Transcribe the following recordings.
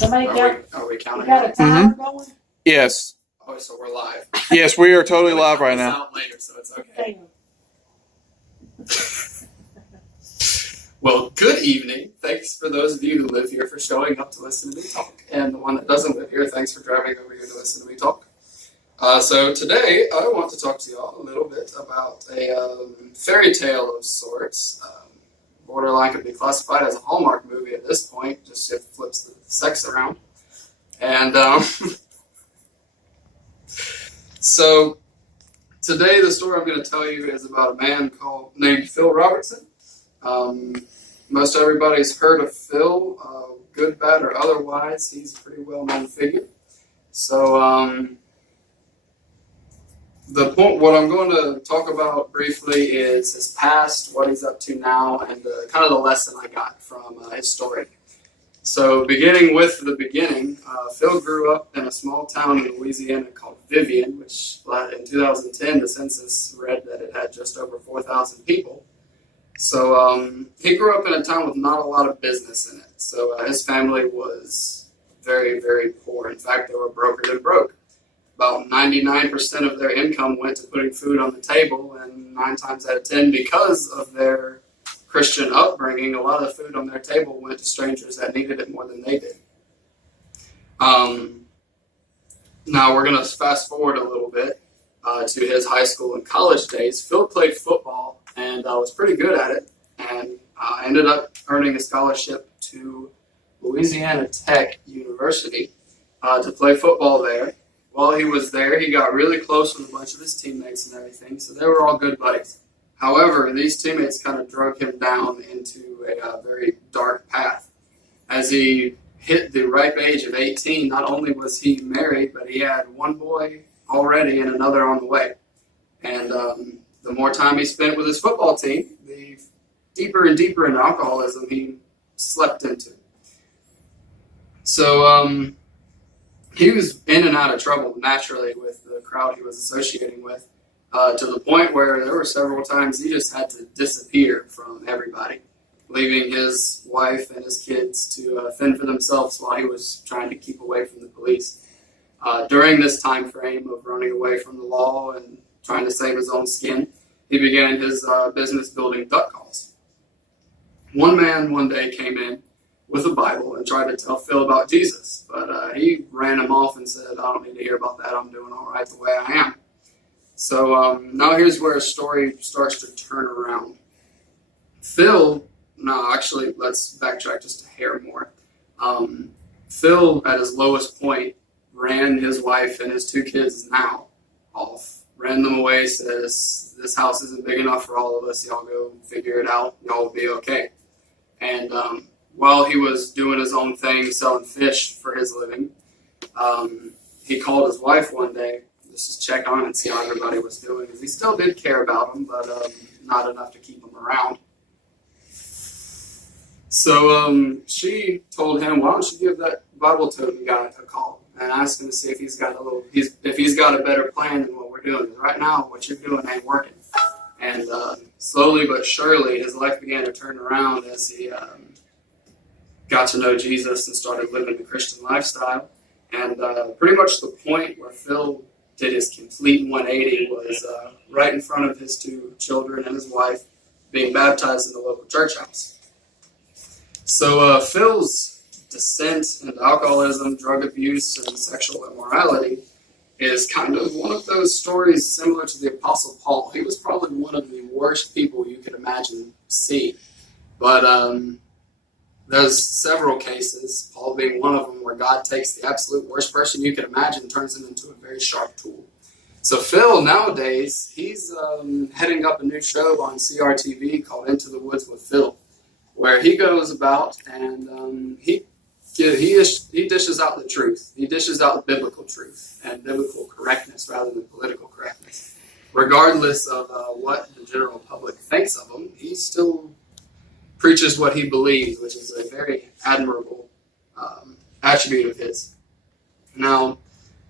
Somebody Are we you counting? got a timer going? Yes. Oh, so we're live. Yes, we are totally We'll live cut right this now. out later, so it's okay. Damn. Well, good evening. Thanks for those of you who live here for showing up to listen to me talk. And the one that doesn't live here, thanks for driving over here to listen to me talk. So today, I want to talk to y'all a little bit about a fairy tale of sorts. Borderline could be classified as a Hallmark movie at this point, just it flips the sex around. And so today, the story I'm going to tell you is about a man named Phil Robertson. Most everybody's heard of Phil, good, bad, or otherwise. He's a pretty well-known figure. So what I'm going to talk about briefly is his past, what he's up to now, and kind of the lesson I got from his story. So beginning with the beginning, Phil grew up in a small town in Louisiana called Vivian, which in 2010 the census read that it had just over 4,000 people. So he grew up in a town with not a lot of business in it. So his family was very, very poor. In fact, they were broker than broke. About 99% of their income went to putting food on the table, and 9 times out of 10, because of their Christian upbringing, a lot of the food on their table went to strangers that needed it more than they did. Now we're going to fast forward a little bit to his high school and college days. Phil played football and was pretty good at it, and ended up earning a scholarship to Louisiana Tech University to play football there. While he was there, he got really close with a bunch of his teammates and everything, so they were all good buddies. However, these teammates kind of drug him down into a very dark path. As he hit the ripe age of 18, not only was he married, but he had one boy already and another on the way. And the more time he spent with his football team, the deeper and deeper into alcoholism he slept into. So he was in and out of trouble naturally with the crowd he was associating with, to the point where there were several times he just had to disappear from everybody, leaving his wife and his kids to fend for themselves while he was trying to keep away from the police. During this time frame of running away from the law and trying to save his own skin, he began his business building duck calls. One man one day came in with a Bible and tried to tell Phil about Jesus, but he ran him off and said, "I don't need to hear about that. I'm doing all right the way I am." So now here's where a story starts to turn around. Let's backtrack just a hair more. Phil, at his lowest point, ran his wife and his 2 kids now off, ran them away, says, "This house isn't big enough for all of us. Y'all go figure it out. Y'all will be okay." And while he was doing his own thing, selling fish for his living, he called his wife one day just to check on and see how everybody was doing, because he still did care about them, but not enough to keep them around. So she told him, "Why don't you give that Bible toting guy a call and ask him to see if he's got a better plan than what we're doing. Because right now, what you're doing ain't working." And slowly but surely, his life began to turn around as he got to know Jesus and started living the Christian lifestyle. And pretty much the point where Phil did his complete 180 was right in front of his 2 children and his wife being baptized in the local church house. So Phil's descent into alcoholism, drug abuse, and sexual immorality is kind of one of those stories similar to the Apostle Paul. He was probably one of the worst people you could imagine see. But there's several cases, Paul being one of them, where God takes the absolute worst person you could imagine and turns him into a very sharp tool. So Phil, nowadays, he's heading up a new show on CRTV called Into the Woods with Phil, where he goes about and he dishes out the truth. He dishes out biblical truth and biblical correctness rather than political correctness. Regardless of what the general public thinks of him, he still preaches what he believes, which is a very admirable attribute of his. Now,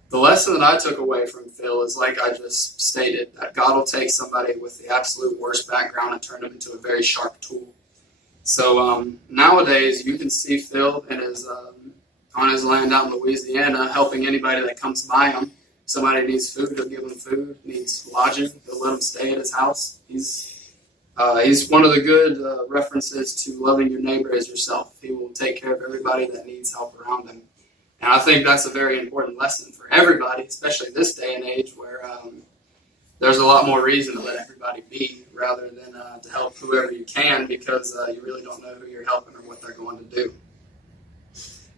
the lesson that I took away from Phil is, like I just stated, that God will take somebody with the absolute worst background and turn them into a very sharp tool. So nowadays, you can see Phil in his on his land out in Louisiana, helping anybody that comes by him. Somebody needs food, he'll give them food. Needs lodging, he'll let them stay at his house. He's one of the good references to loving your neighbor as yourself. He will take care of everybody that needs help around him. And I think that's a very important lesson for everybody, especially this day and age where there's a lot more reason to let everybody be rather than to help whoever you can, because you really don't know who you're helping or what they're going to do.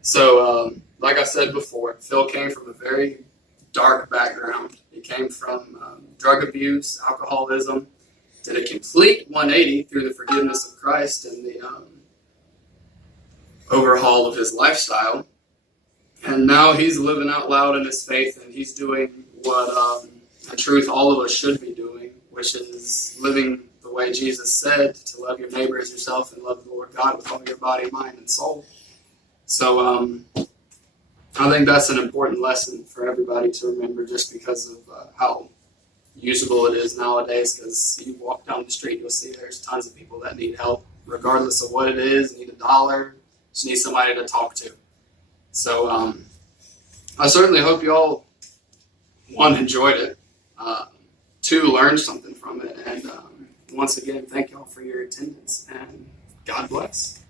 So, like I said before, Phil came from a very dark background. He came from drug abuse, alcoholism, did a complete 180 through the forgiveness of Christ and the overhaul of his lifestyle. And now he's living out loud in his faith, and he's doing what in truth all of us should be doing, which is living the way Jesus said, to love your neighbor as yourself and love the Lord God with all your body, mind, and soul. So I think that's an important lesson for everybody to remember, just because of how usable it is nowadays. Because you walk down the street, you'll see there's tons of people that need help, regardless of what it is, need $1, just need somebody to talk to. So I certainly hope you all, one, enjoyed it, two, learned something from it, and once again, thank you all for your attendance, and God bless.